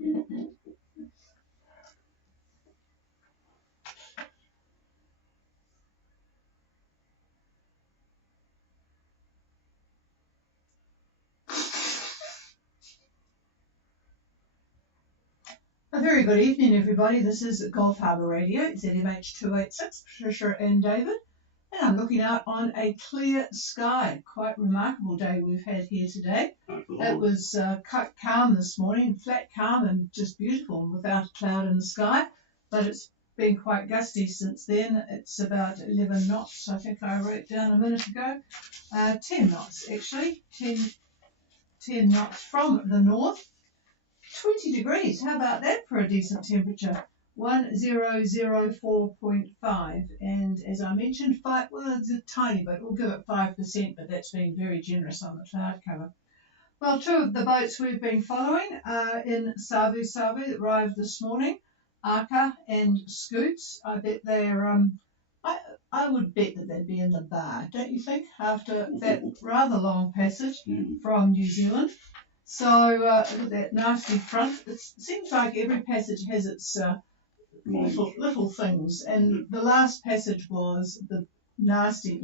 A very good evening, everybody. This is Gulf Harbour Radio, ZMH286, Patricia and David, and I'm looking out on a clear sky. Quite remarkable day we've had here today. It was quite calm this morning, flat calm and just beautiful and without a cloud in the sky, but it's been quite gusty since then. It's about 11 knots, I think I wrote down a minute ago. 10 knots, actually, 10 knots from the north. 20 degrees, how about that for a decent temperature? 1004.5, and as I mentioned, it's a tiny bit, we'll give it 5%, but that's being very generous on the cloud cover. Well, two of the boats we've been following are in Savu Savu, arrived this morning, Aka and Scoots. I bet they're, I would bet that they'd be in the bar, don't you think, after that rather long passage from New Zealand. So look at that nasty front. It seems like every passage has its little things, and the last passage was the nasty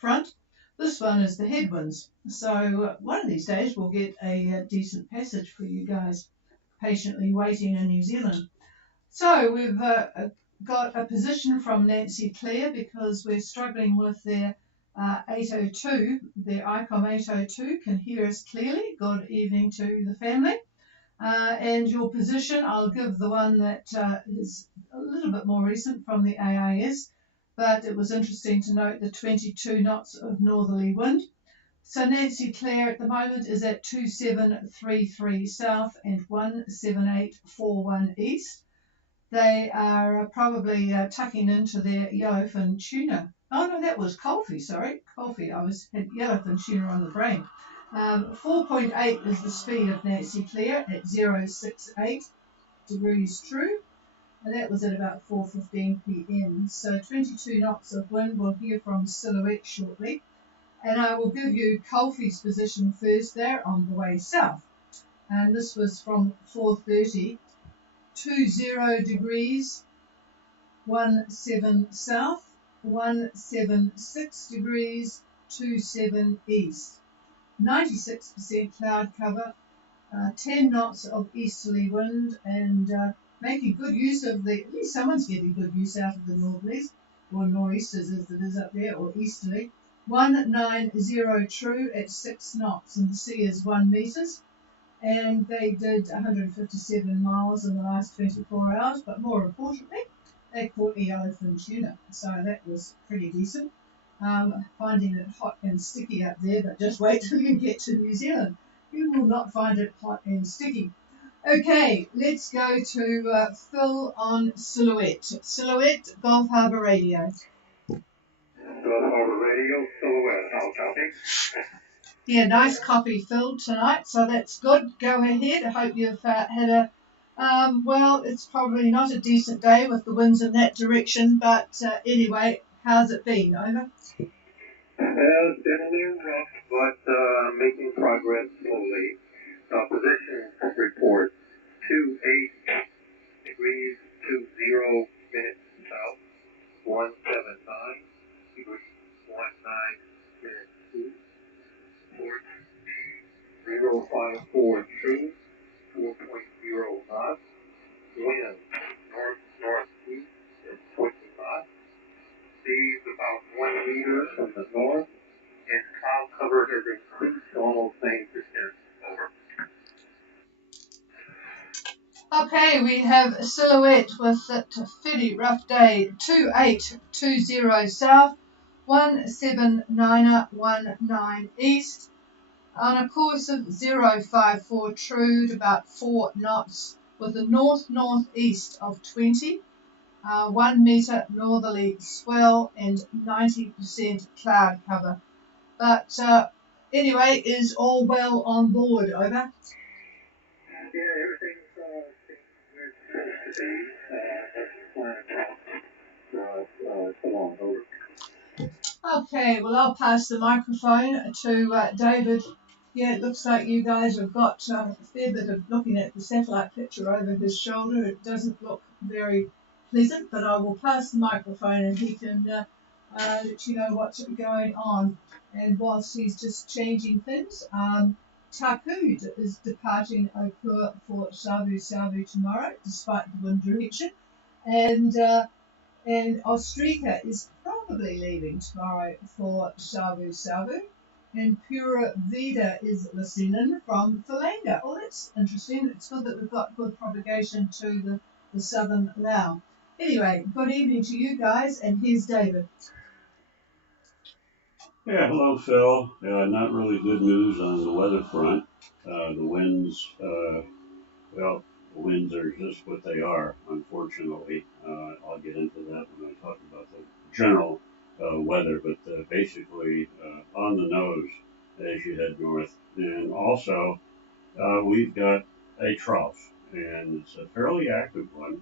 front. This one is the headwinds. So one of these days we'll get a decent passage for you guys patiently waiting in New Zealand. So we've got a position from Nancy Clare because we're struggling with their 802, the ICOM 802 can hear us clearly. Good evening to the family. And your position, I'll give the one that is a little bit more recent from the AIS, but it was interesting to note the 22 knots of northerly wind. So Nancy Clare at the moment is at 2733 south and 17841 east. They are probably tucking into their yellowfin tuna. Oh no, that was Colfie, sorry. Colfie, I had yellowfin tuna on the brain. 4.8 is the speed of Nancy Clare at 068 degrees true. And that was at about 4:15 p.m. So 22 knots of wind. We'll hear from Silhouette shortly. And I will give you Colfie's position first there on the way south. And this was from 4:30. 20 degrees, 17 south, 176 degrees, 27 east. 96% cloud cover, 10 knots of easterly wind, and making good use of at least someone's getting good use out of the northerlies, or nor'easters as it is up there, or easterly. 190 true at 6 knots, and the sea is 1 metres. And they did 157 miles in the last 24 hours, but more importantly, they caught a yellowfin tuna, so that was pretty decent. Finding it hot and sticky up there, but just wait till you get to New Zealand. You will not find it hot and sticky. Okay, let's go to Phil on Silhouette. Silhouette, Gulf Harbour Radio. Gulf Harbour Radio, Silhouette, how copy? Yeah, nice copy, Phil, tonight, so that's good. Go ahead. I hope you've had a, well, it's probably not a decent day with the winds in that direction, but anyway, how's it been? Over? It's been a little rough, but making progress slowly. Position report 28 degrees 20 minutes south, 179 degrees 19 minutes east. 054 true, 4.0 knots. Wind north-northeast at 20 knots. Seas about 1 meter from the north, and cloud cover has increased to almost 90%. Over. Okay, we have Silhouette with a fairly rough day. 2820 south, 17919 east. On a course of 054 true to about 4 knots with a north-northeast of 20, 1 metre northerly swell and 90% cloud cover. But anyway, is all well on board, over? Yeah, everything's come on, over. Okay, well, I'll pass the microphone to David Yeah, it looks like you guys have got a fair bit of looking at the satellite picture over his shoulder. It doesn't look very pleasant, but I will pass the microphone and he can let you know what's going on. And whilst he's just changing things, Taku is departing Opua for Savu Savu tomorrow, despite the wind direction. And Ostrika is probably leaving tomorrow for Savu Savu. And Pura Vida is listening from Thalanga. Oh, that's interesting. It's good that we've got good propagation to the southern Lao. Anyway, good evening to you guys, and here's David. Yeah, hello, Phil. Not really good news on the weather front. The winds, well, the winds are just what they are, unfortunately. I'll get into that when I talk about the general weather, but basically on the nose as you head north. And also, we've got a trough, and it's a fairly active one,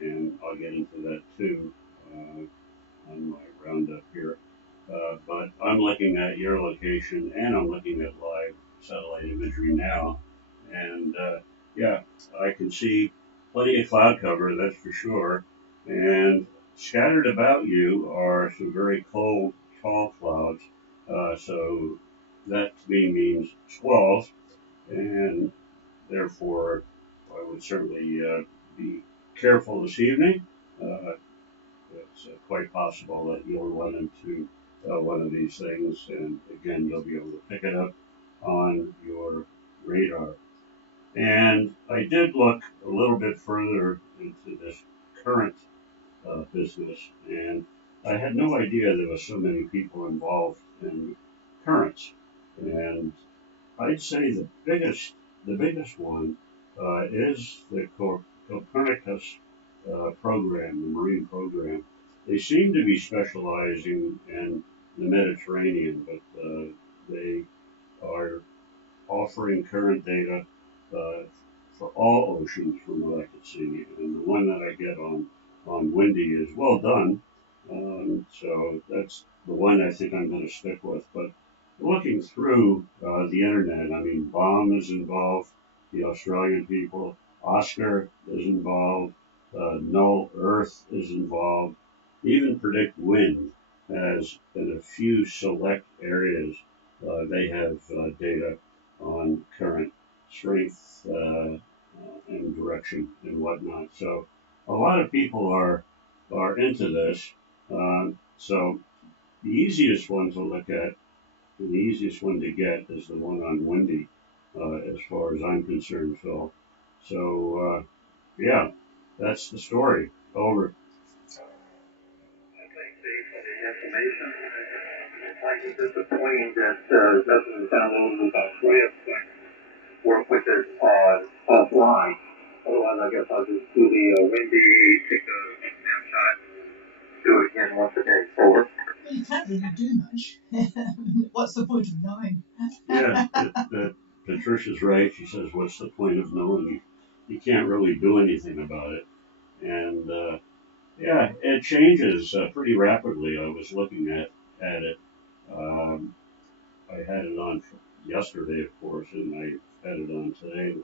and I'll get into that too on my roundup here. But I'm looking at your location and I'm looking at live satellite imagery now. And yeah, I can see plenty of cloud cover, that's for sure. And scattered about you are some very cold, tall clouds. So that to me means squalls. And therefore, I would certainly be careful this evening. It's quite possible that you'll run into one of these things, and again, you'll be able to pick it up on your radar. And I did look a little bit further into this current business, and I had no idea there were so many people involved in currents. And I'd say the biggest one is the Copernicus program, the marine program. They seem to be specializing in the Mediterranean, but they are offering current data uh, for all oceans from what I could see. And the one that I get on Windy is well done. So that's the one I think I'm going to stick with. But looking through the internet, I mean, Baum is involved, the Australian people, Oscar is involved, Null Earth is involved, even Predict Wind has in a few select areas they have data on current strength and direction and whatnot. So a lot of people are into this. So the easiest one to look at and the easiest one to get is the one on Windy, as far as I'm concerned, Phil. So yeah, that's the story. Over. Thanks, Dave, for the information. It might be disappointing that doesn't download about Korea, but work with it offline. Otherwise, I guess I'll just do the Windy, take a snapshot, do it again once a day. Over. Well, you can't really do much. What's the point of knowing? Yeah, Patricia's right. She says, "What's the point of knowing? You can't really do anything about it." And yeah, it changes pretty rapidly. I was looking at it. Um, I had it on yesterday, of course, and I had it on today,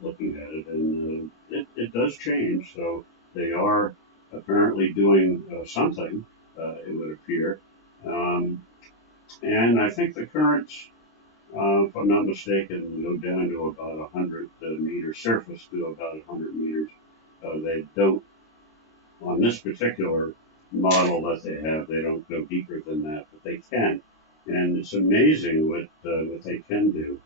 looking at it, and it does change. So they are apparently doing something. It would appear, um, and I think the currents, if I'm not mistaken, go down to about 100 meters, surface to about 100 meters. They don't on this particular model that they don't go deeper than that, but they can. And it's amazing what they can do.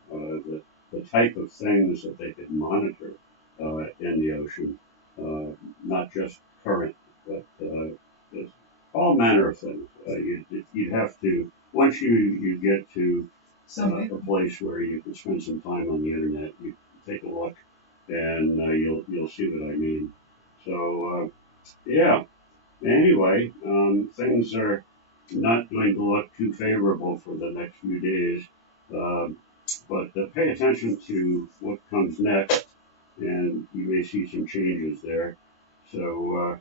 The type of things that they can monitor in the ocean, not just current, but there's all manner of things. You'd have to once you get to a place where you can spend some time on the internet, you take a look, and you'll see what I mean. So yeah. Anyway, things are not going to look too favorable for the next few days, um, but pay attention to what comes next, and you may see some changes there. So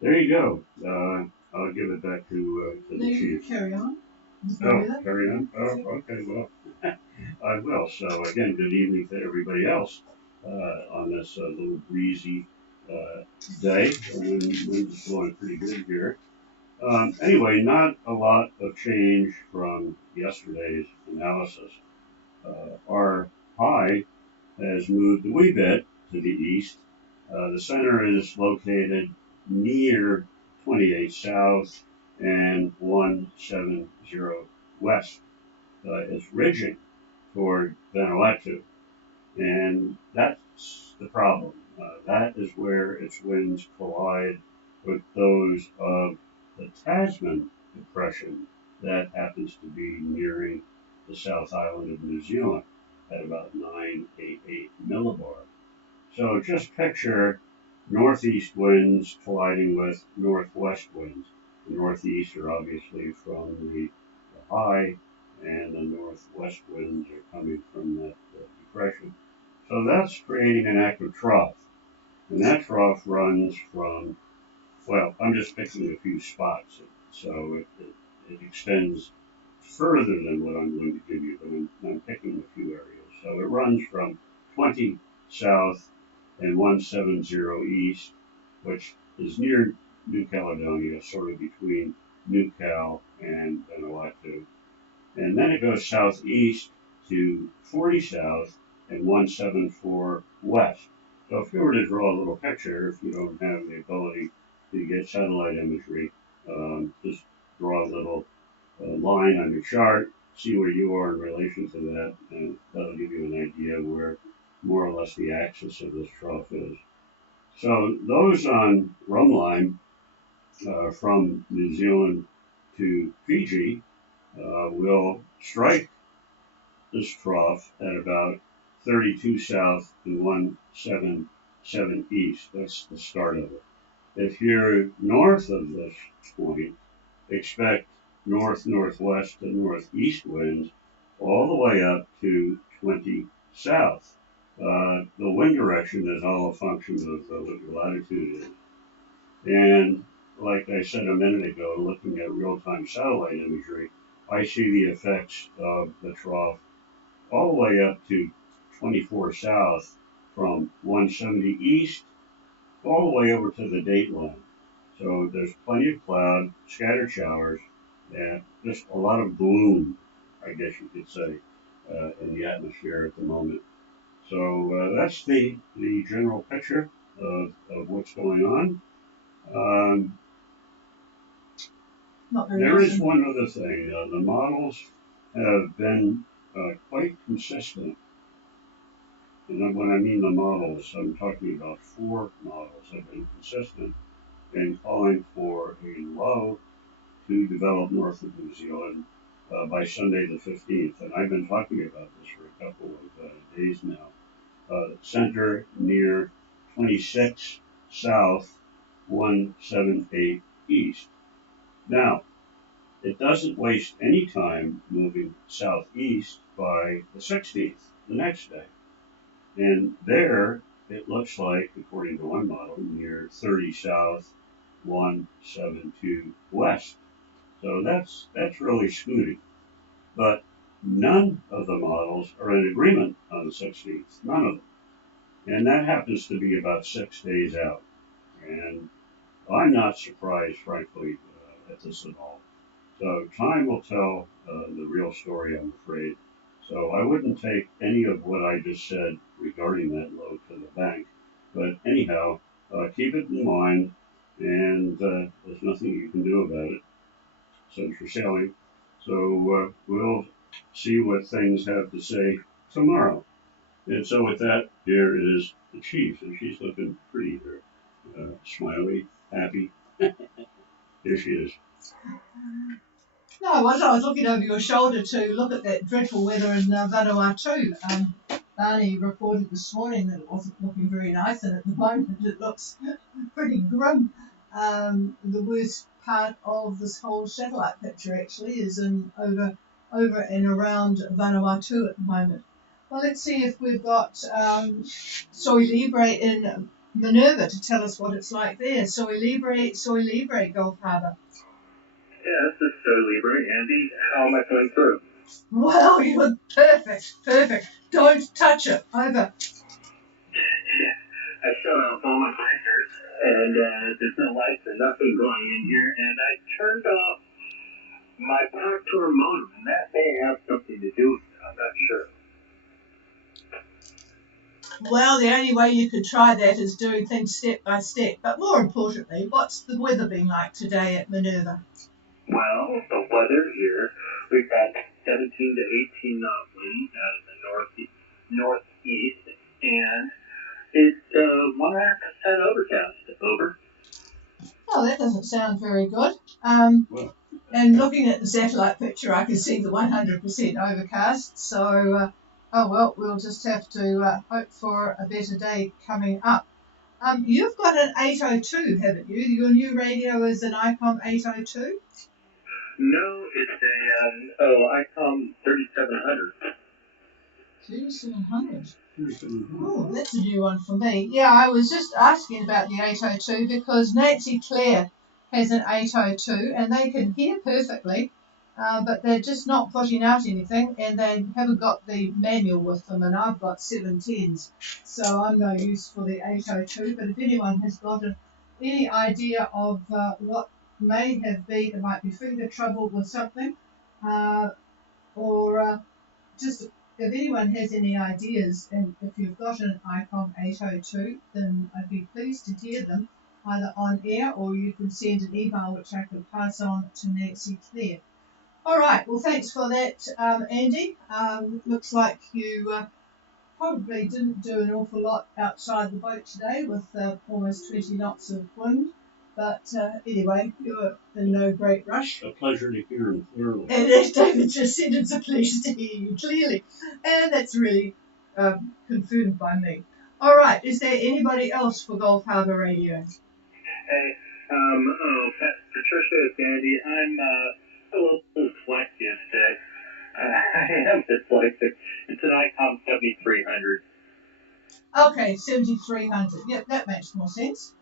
there you go. I'll give it back to the No, you chief. carry on. Oh, carry on. Oh, okay. Well, I will. So again, good evening to everybody else on this little breezy day. The wind is blowing pretty good here. Anyway, not a lot of change from yesterday's analysis. Our high has moved a wee bit to the east. The center is located near 28 south and 170 west. It's ridging toward Vanuatu, and that's the problem. That is where its winds collide with those of the Tasman Depression that happens to be nearing the South Island of New Zealand at about 988 millibar. So just picture northeast winds colliding with northwest winds. The northeast are obviously from the high, and the northwest winds are coming from that depression. So that's creating an active trough. And that trough runs from, well, I'm just picking a few spots. So it extends further than what I'm going to give you, but I'm picking a few areas. So it runs from 20 south and 170 east, which is near New Caledonia, sort of between New Cal and Vanuatu. And then it goes southeast to 40 south and 174 west. So if you were to draw a little picture, if you don't have the ability to get satellite imagery, just draw a little line on your chart, see where you are in relation to that, and that'll give you an idea where more or less the axis of this trough is. So those on Rumline from New Zealand to Fiji will strike this trough at about 32 south and 177 east. That's the start of it. If you're north of this point, expect north-northwest and northeast winds all the way up to 20 south. The wind direction is all a function of what your latitude is. And like I said a minute ago, looking at real-time satellite imagery, I see the effects of the trough all the way up to 24 south from 170 east all the way over to the date line. So there's plenty of cloud, scattered showers, and just a lot of gloom, I guess you could say, in the atmosphere at the moment. So that's the general picture of what's going on. There is one other thing. The models have been quite consistent. And when I mean the models, I'm talking about 4 models have been consistent in calling for a low to develop north of New Zealand by Sunday the 15th. And I've been talking about this for a couple of days now. Center near 26 south, 178 east. Now, it doesn't waste any time moving southeast by the 16th, the next day. And there, it looks like, according to one model, near 30 south, 172 west. So that's really scooting. But none of the models are in agreement on the 16th. None of them. And that happens to be about 6 days out. And I'm not surprised, frankly, at this at all. So time will tell the real story, I'm afraid. So I wouldn't take any of what I just said regarding that load to the bank. But anyhow, keep it in mind, and there's nothing you can do about it since you're sailing. So we'll see what things have to say tomorrow. And so with that, here is the chief, and she's looking pretty here. Smiley, happy. Here she is. No, I was looking over your shoulder to look at that dreadful weather in Vanuatu. Barney reported this morning that it wasn't looking very nice, and at the moment it looks pretty grim. The worst part of this whole satellite picture actually is over and around Vanuatu at the moment. Well, let's see if we've got Soy Libre in Minerva to tell us what it's like there. Soy Libre, Gulf Harbour. Yeah, this is Soy Libre. Andy, how am I coming through? Well, you're perfect, perfect. Don't touch it. Over. I shut off all my breakers, and there's no lights or nothing going in here, and I turned off my power tour motor, and that may have something to do with it. I'm not sure. Well, the only way you could try that is doing things step by step. But more importantly, what's the weather been like today at Minerva? Well, the weather here, we've got 17 to 18 knot winds out of the northeast, and it's 1.5% overcast. Over. Oh, that doesn't sound very good. Well, And looking at the satellite picture, I can see the 100% overcast. So, oh well, we'll just have to hope for a better day coming up. You've got an 802, haven't you? Your new radio is an ICOM 802? No, it's a ICOM 3700. 3700. Oh, that's a new one for me. Yeah, I was just asking about the 802 because Nancy Clare has an 802 and they can hear perfectly, but they're just not putting out anything and they haven't got the manual with them, and I've got 710s, so I'm no use for the 802. But if anyone has got any idea of what may have been, it might be finger trouble or something, or just if anyone has any ideas, and if you've got an ICOM 802, then I'd be pleased to hear them either on air or you can send an email which I can pass on to Nancy Clare. All right, well, thanks for that, Andy. Looks like you probably didn't do an awful lot outside the boat today with almost 20 knots of wind. But anyway, you're in no great rush. a pleasure to hear him clearly. And as David just said, it's a pleasure to hear you clearly. And that's really confirmed by me. All right, is there anybody else for Gulf Harbour Radio? Hey, Patricia, it's Andy. I'm a little dyslexic today. I am dyslexic. It's an ICOM 7300. Okay, 7300. Yep, that makes more sense.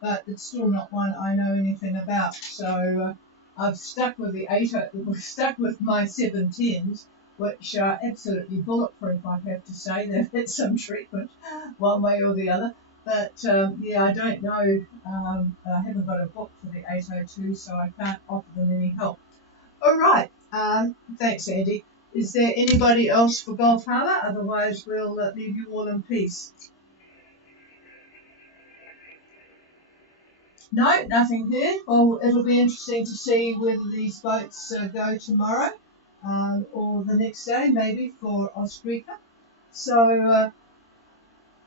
But it's still not one I know anything about. So I've stuck with the 8, stuck with my 710s, which are absolutely bulletproof, I have to say. They've had some treatment one way or the other. But yeah, I don't know. I haven't got a book for the 802, so I can't offer them any help. All right. Thanks, Andy. Is there anybody else for Gulf Harbour? Otherwise, we'll leave you all in peace. No, nothing here. Well, it'll be interesting to see whether these boats go tomorrow or the next day, maybe for Austrica. So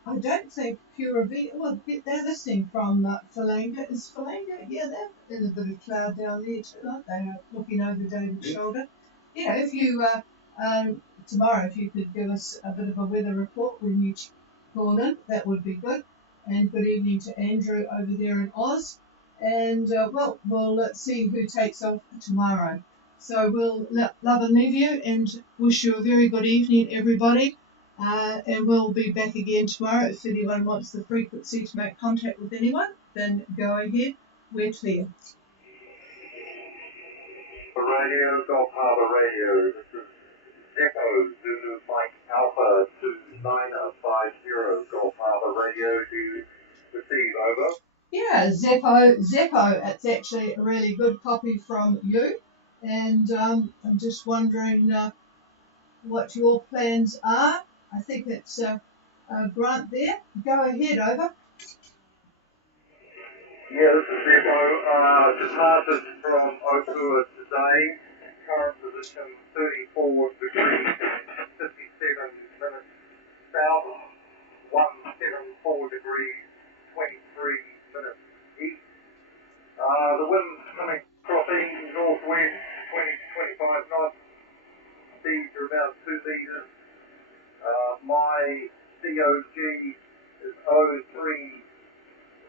I don't think Pura Vida, well, they're listening from Falanga. Is Falanga? Yeah, they're in a bit of cloud down there too, aren't they? Looking over David's shoulder. Yeah, if you, tomorrow, if you could give us a bit of a weather report when you call in, that would be good. And good evening to Andrew over there in Oz. And, well, we'll see who takes off tomorrow. So we'll love and leave you and wish you a very good evening, everybody. And we'll be back again tomorrow. If anyone wants the frequency to make contact with anyone, then go ahead. We're clear. For Radio, Gulf Harbour Radio, this is Echo Zulu Mike Alpha 2950 Gulf Harbour Radio. Do you receive? Over. Yeah, Zeppo, it's actually a really good copy from you. And I'm just wondering what your plans are. I think it's Grant there. Go ahead, over. Yeah, this is Zeppo. Departed from Opua today. Current position 34 degrees, 57 minutes south, 174 degrees, 23 minutes east. The wind's coming crossing northwest, 20 to 25 knots. Speeds are about 2 meters. My COG is 03,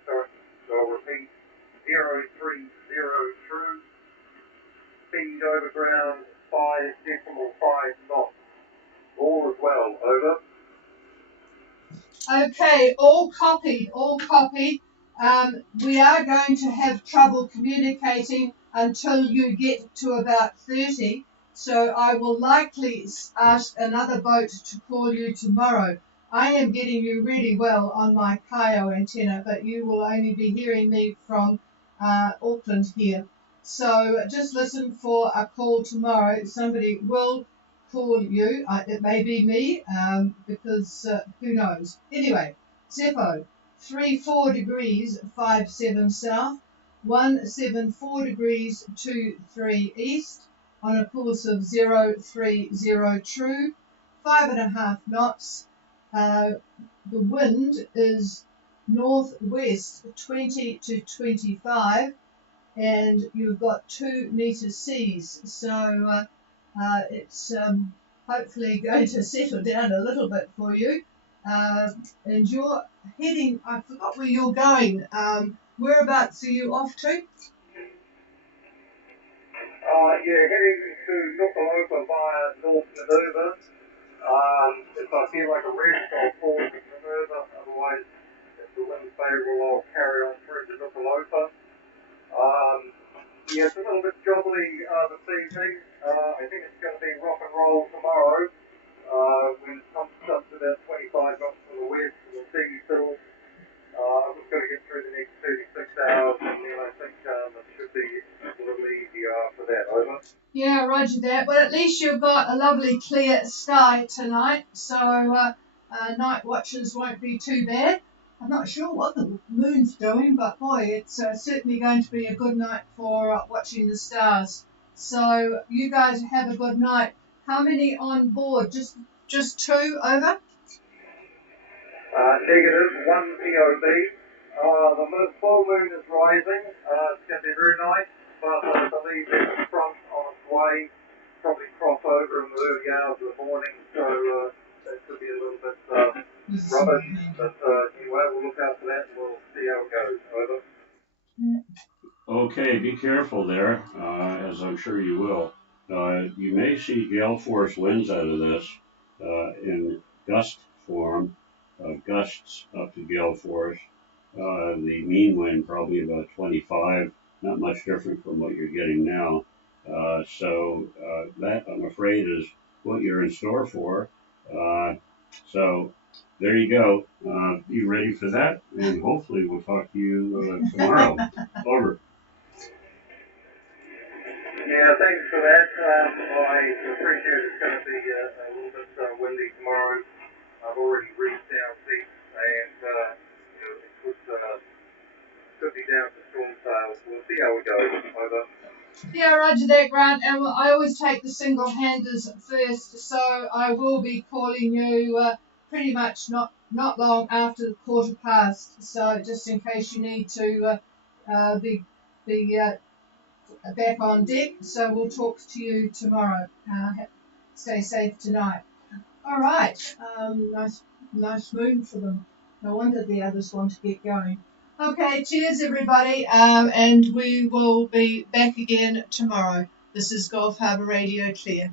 sorry, so I'll repeat, 030 true. Speed over ground 5.5 knots. All as well, over. Okay, all copied, all copied. We are going to have trouble communicating until you get to about 30. So I will likely ask another boat to call you tomorrow. I am getting you really well on my Kaio antenna, but you will only be hearing me from Auckland here. So just listen for a call tomorrow. Somebody will call you. It may be me, because who knows. Anyway, Zeppo, 34 degrees 57 south, 174 degrees 23 east, on a course of 030 true, 5.5 knots. The wind is northwest 20 to 25, and you've got 2-meter seas. So it's hopefully going to settle down a little bit for you. And you're heading, I forgot where you're going. Whereabouts are you off to? Heading to Nuku'alofa via North Minerva. If I feel like a rest, I'll pause at Minerva. Otherwise, if the wind's favourable, I'll carry on through to Nuku'alofa. It's a little bit jobbly this evening. I think it's going to be rock and roll tomorrow. When it comes up to about 25 knots to the west, we'll see settle. I'm just going to get through the next 36 hours, and then I think it should be a little easier after that. Over. Yeah, roger that. Well, at least you've got a lovely clear sky tonight, so night watches won't be too bad. I'm not sure what the moon's doing, but boy, it's certainly going to be a good night for watching the stars. So you guys have a good night. How many on board? Just 2, over? Negative, 1 POB. The full moon is rising. It's going to be very nice, but I believe there's a front on its way. Probably cross over in the early hours of the morning, so that could be a little bit rubbish. But anyway, we'll look out for that and we'll see how it goes. Over. Okay, be careful there, as I'm sure you will. You may see gale force winds out of this in gust form, gusts up to gale force. The mean wind probably about 25, not much different from what you're getting now. So that, I'm afraid, is what you're in store for. So there you go. Be ready for that, and hopefully we'll talk to you tomorrow. Over. Yeah, thanks for that. I appreciate it's going to be a little bit windy tomorrow. I've already reached down seats, and it could be down to storm sails. We'll see how it goes. Over. Yeah, roger that, Grant. And I always take the single-handers first, so I will be calling you pretty much not long after the 1/4 past. So just in case you need to be back on deck. So we'll talk to you tomorrow. Stay safe tonight. All right. Nice moon for them. No wonder the others want to get going. Okay, cheers everybody, and we will be back again tomorrow. This is Gulf Harbour Radio Clear.